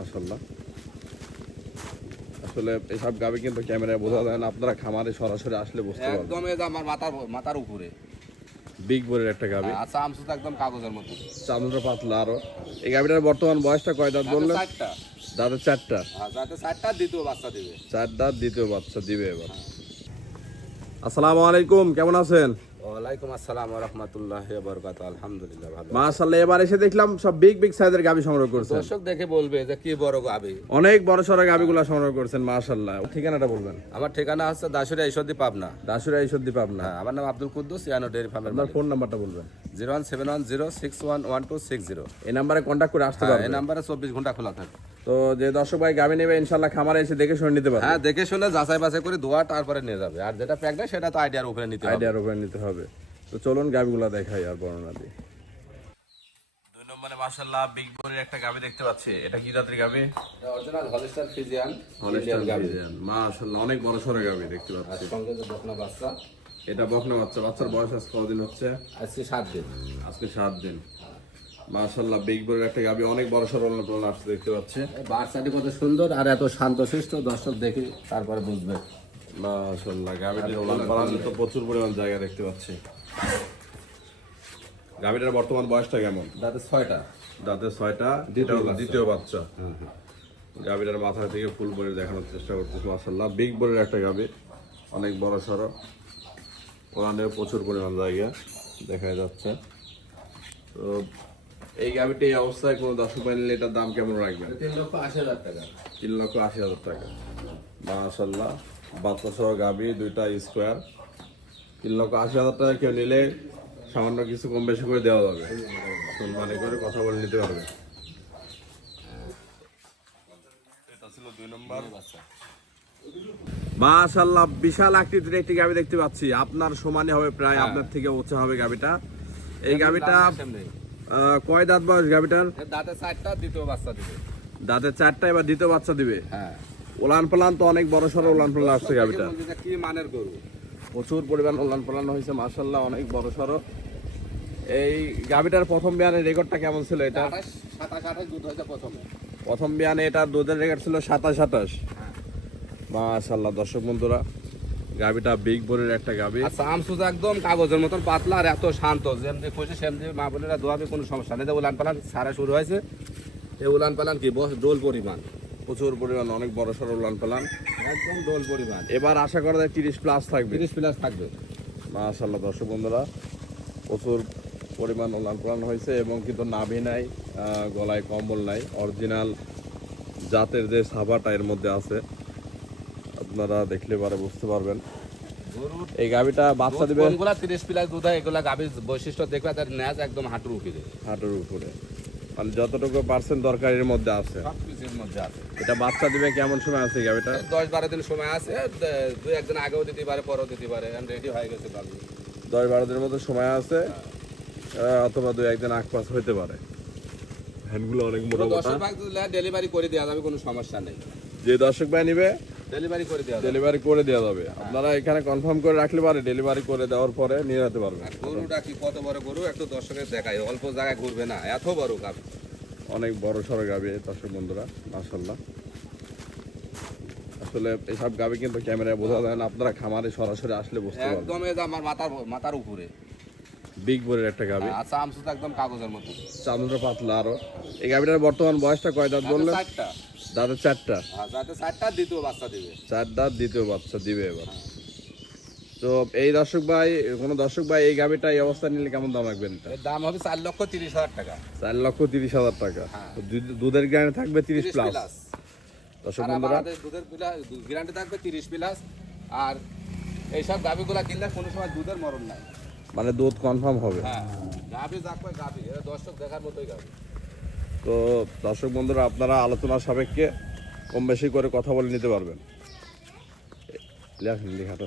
মাশাল্লাহ আসলে এইসব গাবি কিন্তু ক্যামেরায় বোঝা যায় না আপনারা খামারে সরাসরি আসলে বুঝতে পারবেন। একদম এই যে আমার মাথার মাথার উপরে। বিগ বোরের একটা গাবি। আচ্ছা একদম কাগজের মতো। চামড়া পাতলা আরও। এই গাবিটার বর্তমান বয়সটা কয় দাঁত বললেন? চারটা। চারটা। আর চারটা দ্বিতীয় বাচ্চা দিবে। চার দাঁত দ্বিতীয় বাচ্চা দিবে এবার। আসসালামু আলাইকুম কেমন আছেন? ওয়ালাইকুম আসসালাম রহমতুল্লাহ বরকাত আলহামদুলিল্লাহ ভালো মাশাল্লাহ এবার এসে দেখলাম সব বিগ বিগ সাইজের গাবি সংগ্রহ করছেন। দর্শক দেখে বলবে যে কি বড় গাবি। অনেক বড় সড়ো গাবিগুলো সংগ্রহ করছেন মাশাল্লাহ ঠিকানাটা বলবেন? আমার ঠিকানা হচ্ছে দাসুরিয়া ঈশ্বরদী পাবনা। দাসুরা ঈশ্বরদী পাবনা। হ্যাঁ আমার নাম আব্দুল কুদ্দুস ইয়ানো ডেয়ারি ফার্মের আপনার ফোন নাম্বারটা বলবেন। Zero one seven one zero six one one two six zero. এই নাম্বারে কন্ট্যাক্ট করে আসতে হ্যাঁ এই নাম্বারে চব্বিশ ঘণ্টা খোলা থাকে। তো যে দর্শক ভাই গাবি নেবে ইনশাল্লাহ খামারে এসে দেখে শুনে নিতে পারবে। হ্যাঁ দেখে শুনে যাচাই বাছাই করে দোয়া তারপরে নিয়ে যাবে। আর যেটা প্যাক সেটা তো আইডিয়ার উপরে নিতে হবে। আইডিয়ার উপরে নিতে হবে। তো চলুন গাবিগুলো দেখাই আর বর্ণনা দিই। দুই নম্বরে মাশাল্লাহ বিগ বোরের একটা গাবি দেখতে পাচ্ছি। এটা কি জাতের গাবি? অরিজিনাল হলিস্টার ফিজিয়ান মাশাল্লাহ অনেক বড় সড়ো গাবি দেখতে পাচ্ছি। সঙ্গে যে বকনা বাচ্চা। এটা বকনা বাচ্চা বাচ্চার বয়স আজ কদিন হচ্ছে? আজকে সাত দিন। আজকে সাত দিন। মাশাল্লাহ বিগ বোরের একটা গাবি অনেক বড় সড়ো প্রণ আসছে দেখতে পাচ্ছি। বাচ্চাটি কত সুন্দর আর এত শান্ত শিষ্ট দর্শক দেখে তারপরে বুঝবে। মাশাল্লাহ গাবিটির ওলান পালান তো প্রচুর পরিমাণ জায়গা দেখতে পাচ্ছি। গাবিটার বর্তমান বয়সটা কেমন? দাঁতে ছয়টা। দাঁতে ছয়টা দ্বিতীয় বাচ্চা। গাবিটার মাথা থেকে ফুল বড়ি দেখানোর চেষ্টা করতেছে মাসাল্লাহ বিগ বড়ির একটা গাবি অনেক বড় সড়ো। ওখানে প্রচুর পরিমাণ জায়গা দেখা যাচ্ছে। তো এই গাবিটি এই অবস্থায় কোনো দর্শক পাই নিলে এটার দাম কেমন রাখবেন? তিন লক্ষ আশি হাজার টাকা। তিন লক্ষ আশি হাজার টাকা। মাশাল্লাহ বাচ্চা সহ গাবি দুইটা স্কোয়ার। তিন লক্ষ আশি হাজার টাকা কেউ নিলে সামান্য কিছু কম বেশি করে দেওয়া যাবে। মানে করে কথা বলে নিতে পারবে। এটা ছিল দুই নম্বর। মাশাল্লাহ বিশাল আকৃতির একটি গাবি দেখতে পাচ্ছি। আপনার সমানে হবে প্রায় আপনার থেকে উঁচা হবে গাবিটা এই গাবিটা কয় দাঁত বয়স গাবিটার দাঁতে চারটা দ্বিতীয় বাচ্চা দিবে। দাঁতের চারটা এবার দ্বিতীয় বাচ্চা দিবে? হ্যাঁ। ওলান পালান তো অনেক বড় সড়ো ওলান পালান আসছে বলবে কি মানের গরু? প্রচুর পরিমাণ ওলান পালান হয়েছে মার্শাল্লাহ অনেক বড় সড়ো। এই গাবিটার প্রথম বিয়ানের রেকর্ডটা কেমন ছিল এটা? সাতাশ আঠাশ দুধ হয়েছে প্রথমে। প্রথম বিয়ানে এটা দুধের রেকর্ড ছিল সাতাশ সাতাশ। মাশাল্লাহ দর্শক বন্ধুরা গাবিটা বিগ বোরের একটা গাবি। আচ্ছা আমসুজ একদম কাগজের মতন পাতলা আর এত শান্ত যেমনি খুশি সেমনি মা বোনেরা দোয়াবে কোনো সমস্যা নেই। উলান পালান সারা শুরু হয়েছে। এই উলান পালান কি? বস ডোল পরিমাণ। প্রচুর পরিমাণ অনেক বড় সড়ো ওলান পালান একদম ডোল পরিমাণ। এবার আশা করা যায় তিরিশ প্লাস থাকবে। তিরিশ প্লাস থাকবে। মাশাল্লাহ দর্শক বন্ধুরা প্রচুর পরিমাণ ওলান পালান হয়েছে এবং কিন্তু নাভি নাই গলায় কম্বল নাই। অরিজিনাল জাতের যে সাবাটা এর মধ্যে আছে। আপনারা দেখলে পারে বুঝতে পারবেন। এই গাবিটা বাচ্চা দিবে? কোনগুলা তিরিশ প্লাস দুধ হয় এগুলা গাভীর বৈশিষ্ট্য দেখবে তার ন্যাজ একদম হাঁটুর উপরে। হাঁটুর উপরে। মানে যতটুকু পার্সেন্ট দরকার এর মধ্যে আছে। সব কিছুর মধ্যে আছে। এটা বাচ্চা দিবে কেমন সময় আছে গাবিটা দশ বারো দিন সময় আছে দুই একদিন আগেও দিতে পারে পরেও দিতে পারে রেডি হয়ে গেছে গাভী। দশ বারো দিনের মতো সময় আছে অথবা দুই একদিন আগ পাস হইতে পারে। হ্যান্ডগুলো অনেক মোটা মোটা। ডেলিভারি করে দেওয়া যাবে কোনো সমস্যা নেই। যে দর্শক ভাই নিবে ডেলিভারি করে দেওয়া যাবে। ডেলিভারি করে দেওয়া যাবে। আপনারা এখানে কনফার্ম করে রাখলে পারে ডেলিভারি করে দেওয়ার পরে নিয়ে যেতে পারবেন। গরুটা কি কত বড় গরু? একটু দর্শকের দেখায় অল্প জায়গায় ঘুরবে না এত বড় অনেক বড় সড়ো গাবি দর্শক বন্ধুরা আসলে এসব গাবি কিন্তু ক্যামেরায় বোঝা যায় না আপনারা খামারে সরাসরি আসলে বুঝতে পারবেন। একদম যে আমার মাথার মাথার উপরে। বিগ বোরের একটা গাবি আচ্ছা আমসু একদম কাগজের মতো চামড়া পাতলা আরও। এই গাবিটার বর্তমান বয়সটা কয় দাঁত বললেন? চারটা দাঁতের চারটা। আর চারটা দ্বিতীয় বাচ্চা দিবে। চার দাঁত দ্বিতীয় বাচ্চা দিবে এবার। তো এই দর্শক ভাই কোনো দর্শক ভাই এই গাবিটা এই অবস্থা নিলে কেমন দাম রাখবেন এটা? দাম হবে চার লক্ষ তিরিশ হাজার টাকা। চার লক্ষ তিরিশ হাজার টাকা। হ্যাঁ। দুধের গ্যারান্টি থাকবে তিরিশ প্লাস দর্শক বন্ধুরা। দুধের গ্যারান্টি থাকবে তিরিশ প্লাস আর এইসব গাভিগুলা কিনলে কোনো সময় দুধের মরণ নাই। মানে দুধ কনফার্ম হবে। হ্যাঁ। গাভি যাকবে গাভি এটা দর্শক দেখার মতোই গাভি। তো দর্শক বন্ধুরা আপনারা আলোচনা সাপেক্ষে কম বেশি করে কথা বলে নিতে পারবেন। লেখাটা